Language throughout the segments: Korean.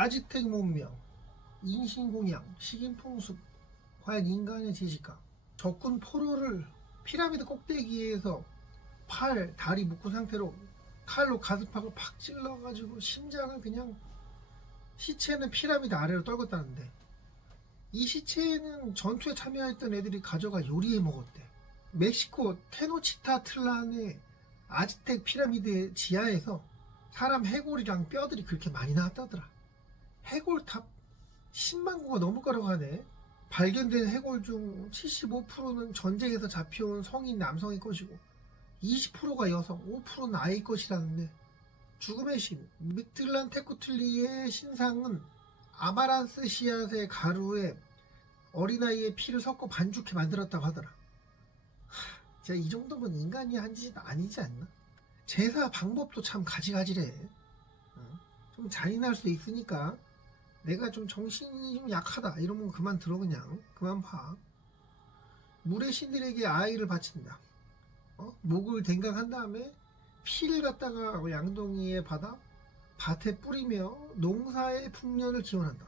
아즈텍 문명, 인신공양, 식인풍습, 과연 인간의 지식가. 적군 포로를 피라미드 꼭대기에서 팔, 다리 묶은 상태로 칼로 가슴팍을 팍 찔러가지고 심장을 그냥, 시체는 피라미드 아래로 떨궜다는데, 이 시체는 전투에 참여했던 애들이 가져가 요리해 먹었대. 멕시코 테노치타틀란의 아즈텍 피라미드 지하에서 사람 해골이랑 뼈들이 그렇게 많이 나왔다더라. 해골탑 10만 구가 넘을 거라고 하네. 발견된 해골 중 75%는 전쟁에서 잡혀온 성인 남성의 것이고 20%가 여성, 5%는 아이의 것이라는데, 죽음의 신 미틀란테쿠틀리의 신상은 아마란스 씨앗의 가루에 어린아이의 피를 섞어 반죽해 만들었다고 하더라. 진짜 이 정도면 인간이 한 짓이 아니지 않나? 제사 방법도 참 가지가지래. 좀 잔인할 수도 있으니까 내가 좀 정신이 좀 약하다 이러면 그만 들어, 그냥 그만 봐. 물의 신들에게 아이를 바친다. 목을 댕강한 다음에 피를 갖다가 양동이에 받아 밭에 뿌리며 농사의 풍년을 기원한다.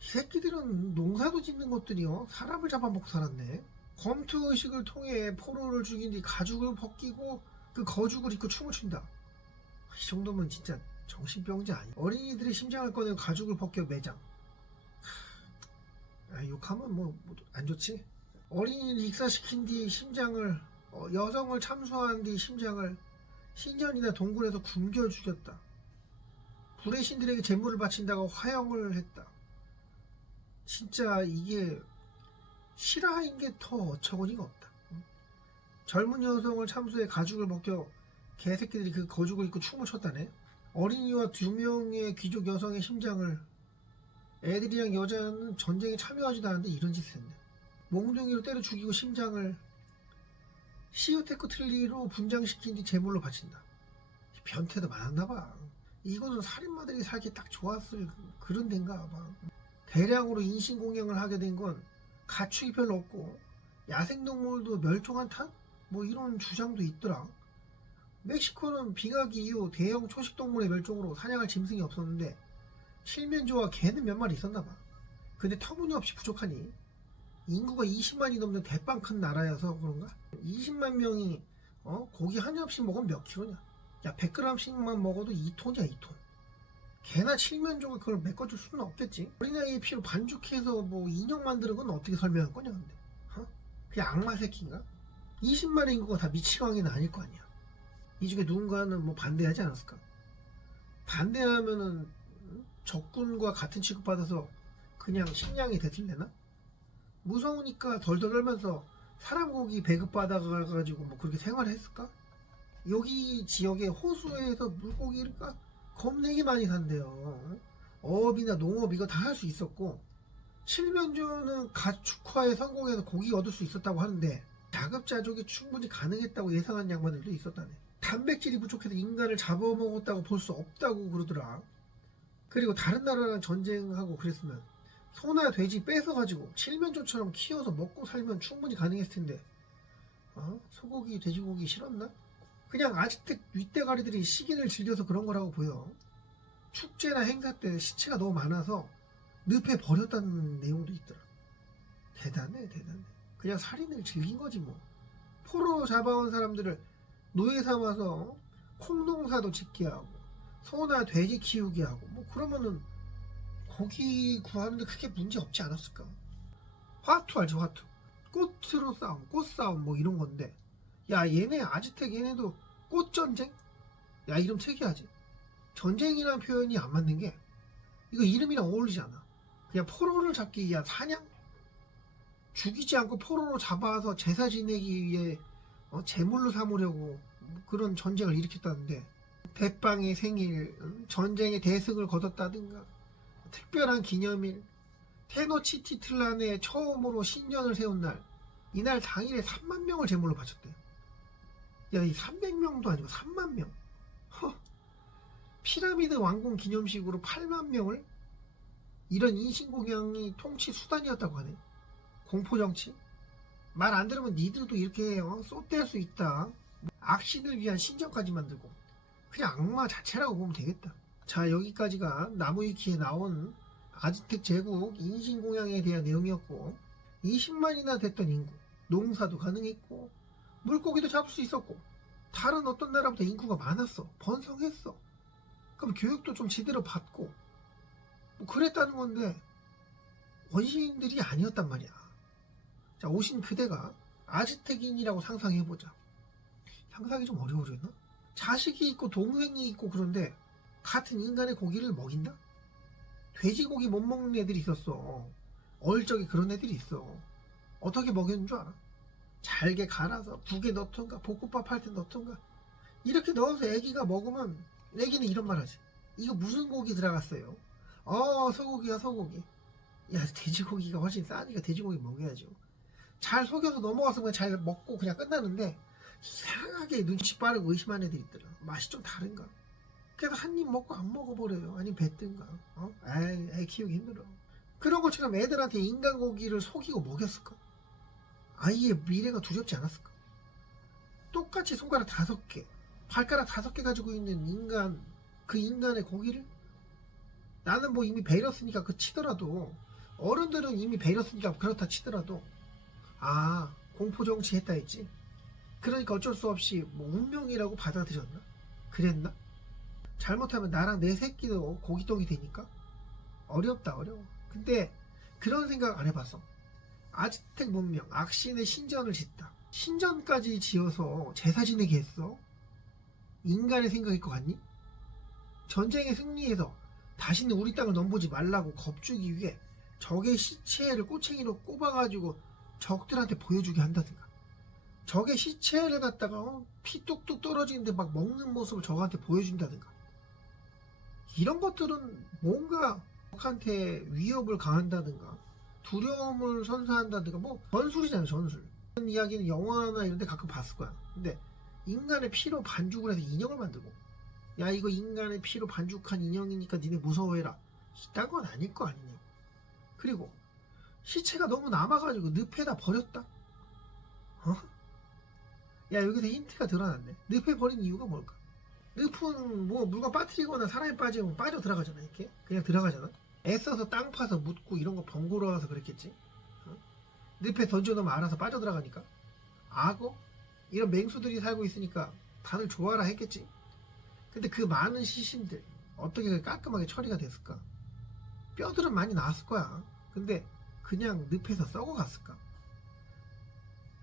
이 새끼들은 농사도 짓는 것들이요 사람을 잡아먹고 살았네. 검투 의식을 통해 포로를 죽인 뒤 가죽을 벗기고 그 거죽을 입고 춤을 춘다. 이 정도면 진짜 정신병자 아니야. 어린이들의 심장을 꺼내고 가죽을 벗겨 매장. 욕하면 뭐 안 좋지. 어린이를 익사시킨 뒤 심장을, 여성을 참수한 뒤 심장을 신전이나 동굴에서 굶겨 죽였다. 불의 신들에게 재물을 바친다고 화형을 했다. 진짜 이게 실화인 게 더 어처구니가 없다. 젊은 여성을 참수해 가죽을 벗겨 개새끼들이 그 거죽을 입고 춤을 췄다네. 어린이와 2명의 귀족 여성의 심장을, 애들이랑 여자는 전쟁에 참여하지도 않았는데 이런 짓을 했네. 몽둥이로 때려 죽이고 심장을 시우테크틀리로 분장시킨 뒤 제물로 바친다. 변태도 많았나봐. 이거는 살인마들이 살기 딱 좋았을 그런 데인가 봐. 대량으로 인신공양을 하게 된 건 가축이 별로 없고 야생동물도 멸종한 탓? 뭐 이런 주장도 있더라. 멕시코는 빙하기 이후 대형 초식동물의 멸종으로 사냥할 짐승이 없었는데 칠면조와 개는 몇 마리 있었나봐. 근데 터무니없이 부족하니 인구가 20만이 넘는 대빵 큰 나라여서 그런가? 20만 명이 고기 한 접시 먹으면 몇 킬로냐? 야, 100g씩만 먹어도 2톤이야 2톤. 개나 칠면조가 그걸 메꿔줄 수는 없겠지. 어린아이의 피로 반죽해서 뭐 인형 만드는 건 어떻게 설명할 거냐 근데. 그냥 악마 새끼인가? 20만의 인구가 다 미치광이는 아닐 거 아니야. 이 중에 누군가는 뭐 반대하지 않았을까? 반대하면은 적군과 같은 취급받아서 그냥 식량이 됐을래나? 무서우니까 덜덜 떨면서 사람 고기 배급받아가지고 뭐 그렇게 생활했을까? 여기 지역의 호수에서 물고기가 겁내게 많이 산대요. 어업이나 농업 이거 다 할 수 있었고, 칠면조는 가축화에 성공해서 고기 얻을 수 있었다고 하는데 자급자족이 충분히 가능했다고 예상한 양반들도 있었다네. 단백질이 부족해서 인간을 잡아먹었다고 볼 수 없다고 그러더라. 그리고 다른 나라랑 전쟁하고 그랬으면 소나 돼지 뺏어가지고 칠면조처럼 키워서 먹고 살면 충분히 가능했을 텐데, 소고기 돼지고기 싫었나? 그냥 아즈텍 윗대가리들이 시기를 즐겨서 그런 거라고 보여. 축제나 행사 때 시체가 너무 많아서 늪에 버렸다는 내용도 있더라. 대단해. 그냥 살인을 즐긴 거지 뭐. 포로 잡아온 사람들을 노예 삼아서 콩농사도 짓게 하고 소나 돼지 키우게 하고 뭐 그러면은 고기 구하는데 크게 문제 없지 않았을까. 화투 알지? 화투. 꽃으로 싸움, 꽃싸움 뭐 이런 건데, 야 얘네 아즈텍 얘네도 꽃전쟁? 야 이름 특이하지? 전쟁이라는 표현이 안 맞는 게 이거 이름이랑 어울리지 않아. 그냥 포로를 잡기 위한 사냥? 죽이지 않고 포로로 잡아서 제사 지내기 위해 제물로 삼으려고 그런 전쟁을 일으켰다는데, 대빵의 생일, 전쟁의 대승을 거뒀다든가 특별한 기념일, 테노치티틀란에 처음으로 신전을 세운 날, 이날 당일에 3만 명을 제물로 바쳤대. 야, 이 300명도 아니고 3만 명. 피라미드 완공 기념식으로 8만 명을? 이런 인신공양이 통치 수단이었다고 하네. 공포정치? 말 안 들으면 니들도 이렇게 쏟대할 수 있다. 악신을 위한 신전까지 만들고 그냥 악마 자체라고 보면 되겠다. 자, 여기까지가 나무위키에 나온 아즈텍 제국 인신공양에 대한 내용이었고, 20만이나 됐던 인구, 농사도 가능했고 물고기도 잡을 수 있었고 다른 어떤 나라보다 인구가 많았어. 번성했어. 그럼 교육도 좀 제대로 받고 뭐 그랬다는 건데 원시인들이 아니었단 말이야. 자, 오신 그대가 아즈텍인이라고 상상해보자. 상상이 좀 어려워졌나? 자식이 있고 동생이 있고 그런데 같은 인간의 고기를 먹인다? 돼지고기 못 먹는 애들이 있었어. 어릴 적에 그런 애들이 있어. 어떻게 먹였는 줄 알아? 잘게 갈아서 국에 넣던가 볶음밥 할 때 넣던가 이렇게 넣어서 애기가 먹으면 애기는 이런 말 하지. 이거 무슨 고기 들어갔어요? 소고기야 소고기. 야, 돼지고기가 훨씬 싸니까 돼지고기 먹여야죠. 잘 속여서 넘어가서 그냥 잘 먹고 그냥 끝나는데 이상하게 눈치 빠르고 의심하는 애들이 있더라. 맛이 좀 다른가? 그래서 한 입 먹고 안 먹어버려요. 아니면 뱉든가. 애 키우기 힘들어. 그런 것처럼 애들한테 인간 고기를 속이고 먹였을까? 아이의 미래가 두렵지 않았을까? 똑같이 손가락 5개, 발가락 5개 가지고 있는 인간, 그 인간의 고기를? 나는 뭐 이미 배렸으니까 그 치더라도, 어른들은 이미 배렸으니까 그렇다 치더라도, 공포정치 했다 했지? 그러니까 어쩔 수 없이 뭐 운명이라고 받아들였나? 그랬나? 잘못하면 나랑 내 새끼도 고기똥이 되니까? 어렵다, 어려워. 근데 그런 생각 안 해봤어. 아즈텍 문명, 악신의 신전을 짓다. 신전까지 지어서 제사 지내게 했어? 인간의 생각일 것 같니? 전쟁에 승리해서 다시는 우리 땅을 넘보지 말라고 겁주기 위해 적의 시체를 꼬챙이로 꼽아가지고 적들한테 보여주게 한다든가. 적의 시체를 갖다가 피 뚝뚝 떨어지는데 막 먹는 모습을 적한테 보여준다든가. 이런 것들은 뭔가 적한테 위협을 가한다든가 두려움을 선사한다든가 뭐 전술이잖아, 전술. 이런 이야기는 영화나 이런 데 가끔 봤을 거야. 근데 인간의 피로 반죽을 해서 인형을 만들고, 야, 이거 인간의 피로 반죽한 인형이니까 니네 무서워해라, 이딴 건 아닐 거 아니냐. 그리고 시체가 너무 남아가지고 늪에다 버렸다? 야, 여기서 힌트가 드러났네. 늪에 버린 이유가 뭘까? 늪은 뭐 물건 빠뜨리거나 사람이 빠지면 빠져 들어가잖아. 이렇게 그냥 들어가잖아. 애써서 땅 파서 묻고 이런 거 번거로워서 그랬겠지. 늪에 던져놓으면 알아서 빠져 들어가니까. 악어? 이런 맹수들이 살고 있으니까 다들 좋아라 했겠지. 근데 그 많은 시신들 어떻게 깔끔하게 처리가 됐을까? 뼈들은 많이 나왔을 거야. 근데 그냥 늪에서 썩어갔을까?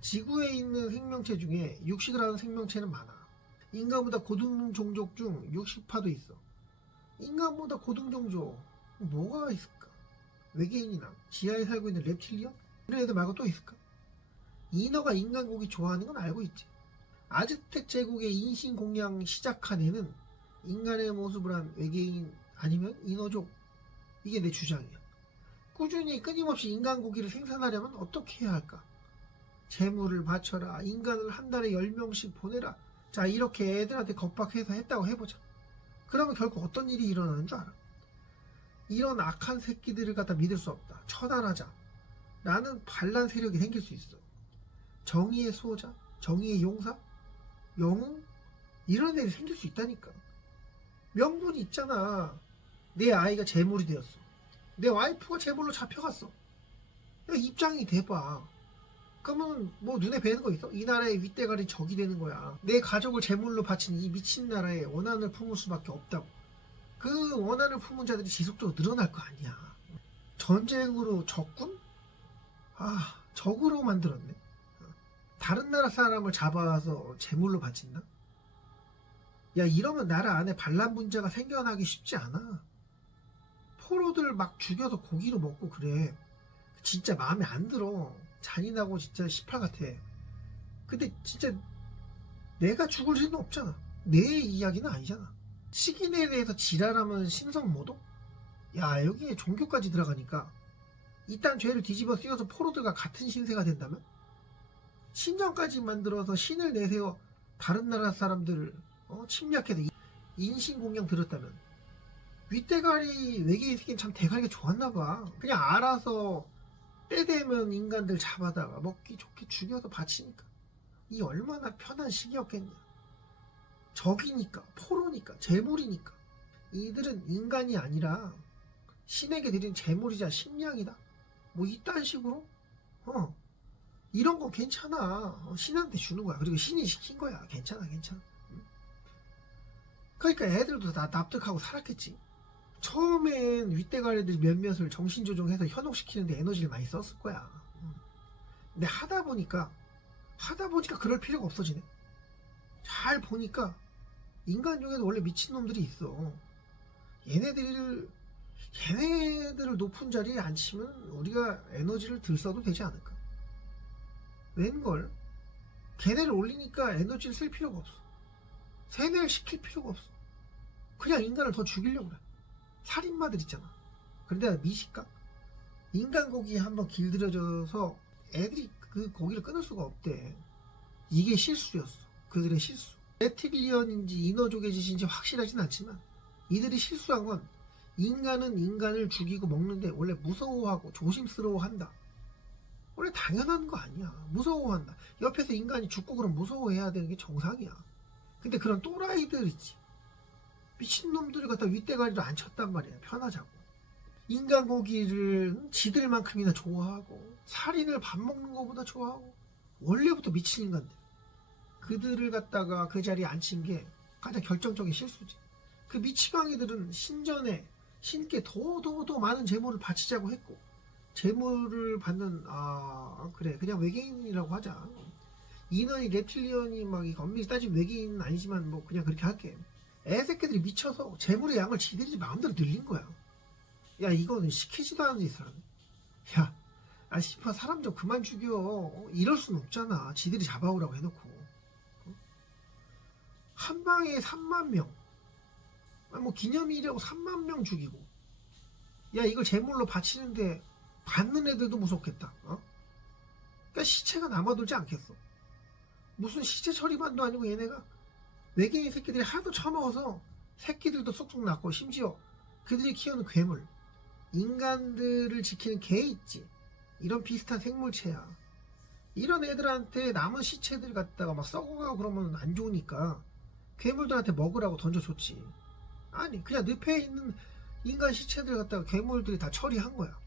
지구에 있는 생명체 중에 육식을 하는 생명체는 많아. 인간보다 고등 종족 중 육식파도 있어. 인간보다 고등 종족 뭐가 있을까? 외계인이나 지하에 살고 있는 reptilian? 이런 애들 말고 또 있을까? 인어가 인간 고기 좋아하는 건 알고 있지. 아즈텍 제국의 인신공양 시작한 애는 인간의 모습을 한 외계인 아니면 인어족. 이게 내 주장이야. 꾸준히 끊임없이 인간 고기를 생산하려면 어떻게 해야 할까? 재물을 바쳐라. 인간을 한 달에 10명씩 보내라. 자, 이렇게 애들한테 겁박해서 했다고 해보자. 그러면 결국 어떤 일이 일어나는 줄 알아? 이런 악한 새끼들을 갖다 믿을 수 없다, 처단하자 라는 반란 세력이 생길 수 있어. 정의의 수호자, 정의의 용사, 영웅, 이런 애들이 생길 수 있다니까. 명분이 있잖아. 내 아이가 재물이 되었어. 내 와이프가 재물로 잡혀갔어. 입장이 돼봐. 그러면 뭐 눈에 뵈는 거 있어? 이 나라의 윗대가리 적이 되는 거야. 내 가족을 제물로 바친 이 미친 나라에 원한을 품을 수밖에 없다고. 그 원한을 품은 자들이 지속적으로 늘어날 거 아니야. 전쟁으로 적군? 적으로 만들었네. 다른 나라 사람을 잡아서 제물로 바친다? 야, 이러면 나라 안에 반란 문제가 생겨나기 쉽지 않아. 포로들 막 죽여서 고기로 먹고 그래. 진짜 마음에 안 들어. 잔인하고 진짜 시팔 같아. 근데 진짜 내가 죽을 리는 없잖아. 내 이야기는 아니잖아. 식인에 대해서 지랄하면 신성모독? 야, 여기에 종교까지 들어가니까 이딴 죄를 뒤집어 쓰여서 포로들과 같은 신세가 된다면? 신전까지 만들어서 신을 내세워 다른 나라 사람들을 침략해서 인신공양 들었다면, 윗대가리 외계인 새끼는 참 대가리가 좋았나봐. 그냥 알아서 때 되면 인간들 잡아다가 먹기 좋게 죽여서 바치니까. 이 얼마나 편한 시기였겠냐. 적이니까, 포로니까, 재물이니까. 이들은 인간이 아니라 신에게 드린 재물이자 식량이다. 뭐 이딴 식으로 이런 건 괜찮아. 신한테 주는 거야. 그리고 신이 시킨 거야. 괜찮아. 그러니까 애들도 다 납득하고 살았겠지. 처음엔 윗대가리들 몇몇을 정신조종해서 현혹시키는데 에너지를 많이 썼을 거야. 근데 하다 보니까 그럴 필요가 없어지네. 잘 보니까 인간 중에도 원래 미친놈들이 있어. 얘네들을 높은 자리에 앉히면 우리가 에너지를 들 써도 되지 않을까. 웬걸 걔네를 올리니까 에너지를 쓸 필요가 없어. 세뇌를 시킬 필요가 없어. 그냥 인간을 더 죽이려고 그래. 살인마들 있잖아. 그런데 미식가 인간 고기에 한번 길들여져서 애들이 그 고기를 끊을 수가 없대. 이게 실수였어. 그들의 실수. 레틸리언인지 인어족의 짓인지 확실하진 않지만 이들이 실수한 건 인간은 인간을 죽이고 먹는데 원래 무서워하고 조심스러워한다. 원래 당연한 거 아니야. 무서워한다. 옆에서 인간이 죽고 그럼 무서워해야 되는 게 정상이야. 근데 그런 또라이들 있지. 미친놈들을 갖다 윗대가리로 앉혔단 말이야. 편하자고. 인간 고기를 지들만큼이나 좋아하고 살인을 밥 먹는 것보다 좋아하고 원래부터 미친 인간들. 그들을 갖다가 그 자리에 앉힌 게 가장 결정적인 실수지. 그 미치광이들은 신전에 신께 더 많은 재물을 바치자고 했고 재물을 받는 그래 그냥 외계인이라고 하자. 인원이 레틸리언이 막 엄밀히 따지면 외계인은 아니지만 뭐 그냥 그렇게 할게. 애새끼들이 미쳐서 재물의 양을 지들이 마음대로 늘린 거야. 야 이거는 시키지도 않은 짓을 하네. 야 싶어 사람 좀 그만 죽여. 이럴 순 없잖아. 지들이 잡아오라고 해놓고. 한 방에 3만 명. 뭐 기념일이라고 3만 명 죽이고. 야 이걸 제물로 바치는데 받는 애들도 무섭겠다. 그러니까 시체가 남아돌지 않겠어. 무슨 시체 처리반도 아니고 얘네가 외계인 새끼들이 하도 처먹어서 새끼들도 쏙쏙 낳고 심지어 그들이 키우는 괴물 인간들을 지키는 개 있지. 이런 비슷한 생물체야. 이런 애들한테 남은 시체들 갖다가 막 썩어가고 그러면 안 좋으니까 괴물들한테 먹으라고 던져줬지. 아니 그냥 늪에 있는 인간 시체들 갖다가 괴물들이 다 처리한 거야.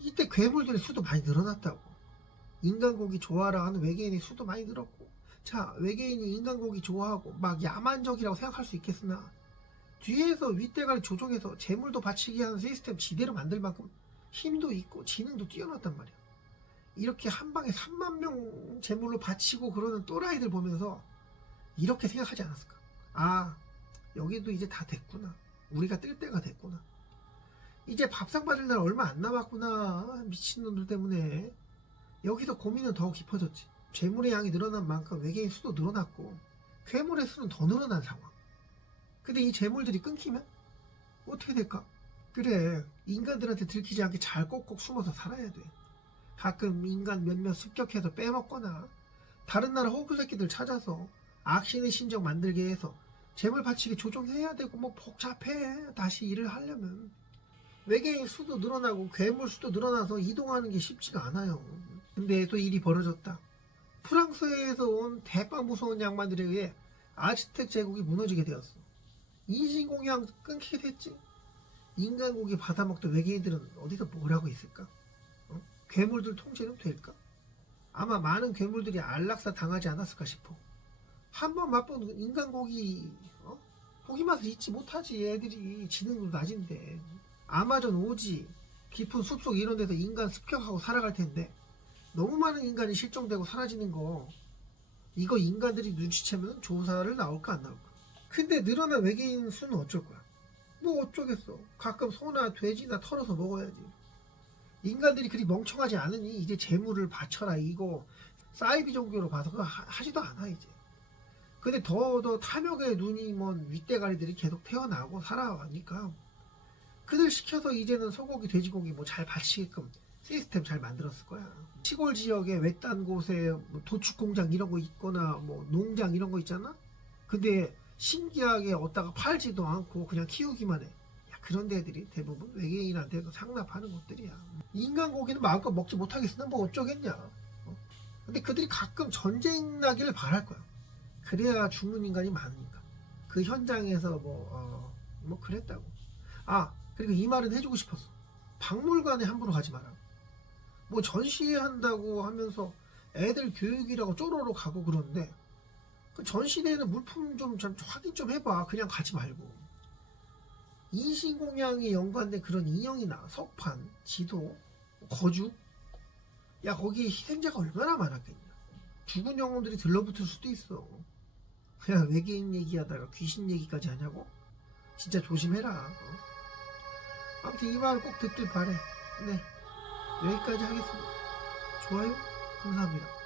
이때 괴물들의 수도 많이 늘어났다고. 인간 고기 좋아라 하는 외계인의 수도 많이 늘었고. 자 외계인이 인간 고기 좋아하고 막 야만적이라고 생각할 수 있겠으나 뒤에서 윗대가리 조종해서 재물도 바치게 하는 시스템 지대로 만들 만큼 힘도 있고 지능도 뛰어났단 말이야. 이렇게 한 방에 3만 명 재물로 바치고 그러는 또라이들 보면서 이렇게 생각하지 않았을까. 여기도 이제 다 됐구나. 우리가 뜰 때가 됐구나. 이제 밥상 받을 날 얼마 안 남았구나. 미친놈들 때문에. 여기서 고민은 더 깊어졌지. 재물의 양이 늘어난 만큼 외계인 수도 늘어났고 괴물의 수는 더 늘어난 상황. 근데 이 재물들이 끊기면 어떻게 될까? 그래 인간들한테 들키지 않게 잘 꼭꼭 숨어서 살아야 돼. 가끔 인간 몇몇 습격해서 빼먹거나 다른 나라 호구 새끼들 찾아서 악신의 신적 만들게 해서 재물 바치게 조종해야 되고 뭐 복잡해. 다시 일을 하려면 외계인 수도 늘어나고 괴물 수도 늘어나서 이동하는 게 쉽지가 않아요. 근데 또 일이 벌어졌다. 프랑스에서 온 대빵 무서운 양반들에 의해 아즈텍 제국이 무너지게 되었어. 인신공양 끊기게 됐지. 인간고기 받아먹던 외계인들은 어디서 뭘 하고 있을까? 괴물들 통제는 될까? 아마 많은 괴물들이 안락사 당하지 않았을까 싶어. 한번 맛본 인간고기 고기 맛을 잊지 못하지. 애들이 지능도 낮은데. 아마존 오지 깊은 숲속 이런 데서 인간 습격하고 살아갈 텐데 너무 많은 인간이 실종되고 사라지는 거 이거 인간들이 눈치채면 조사를 나올까 안 나올까. 근데 늘어난 외계인 수는 어쩔 거야. 뭐 어쩌겠어. 가끔 소나 돼지나 털어서 먹어야지. 인간들이 그리 멍청하지 않으니 이제 재물을 바쳐라 이거 사이비 종교로 봐서 그거 하지도 않아 이제. 근데 더 탐욕의 눈이 먼 윗대가리들이 계속 태어나고 살아가니까 그들 시켜서 이제는 소고기 돼지고기 뭐 잘 바치게끔 시스템 잘 만들었을 거야. 시골 지역에 외딴 곳에 뭐 도축 공장 이런 거 있거나 뭐 농장 이런 거 있잖아. 근데 신기하게 얻다가 팔지도 않고 그냥 키우기만 해. 그런 데들이 대부분 외계인한테도 상납하는 것들이야. 인간 고기는 마음껏 먹지 못하겠으나 뭐 어쩌겠냐. 근데 그들이 가끔 전쟁 나기를 바랄 거야. 그래야 죽는 인간이 많으니까. 그 현장에서 뭐 그랬다고. 아, 그리고 이 말은 해주고 싶었어. 박물관에 함부로 가지 마라. 뭐 전시한다고 하면서 애들 교육이라고 쪼로로 가고 그러는데 그 전시되는 물품 좀 확인 좀 해봐. 그냥 가지 말고. 인신공양에 연관된 그런 인형이나 석판, 지도, 거죽, 야 거기에 희생자가 얼마나 많았겠냐. 죽은 영혼들이 들러붙을 수도 있어. 야 외계인 얘기하다가 귀신 얘기까지 하냐고? 진짜 조심해라. 아무튼 이 말 꼭 듣길 바래. 네, 여기까지 하겠습니다. 좋아요, 감사합니다.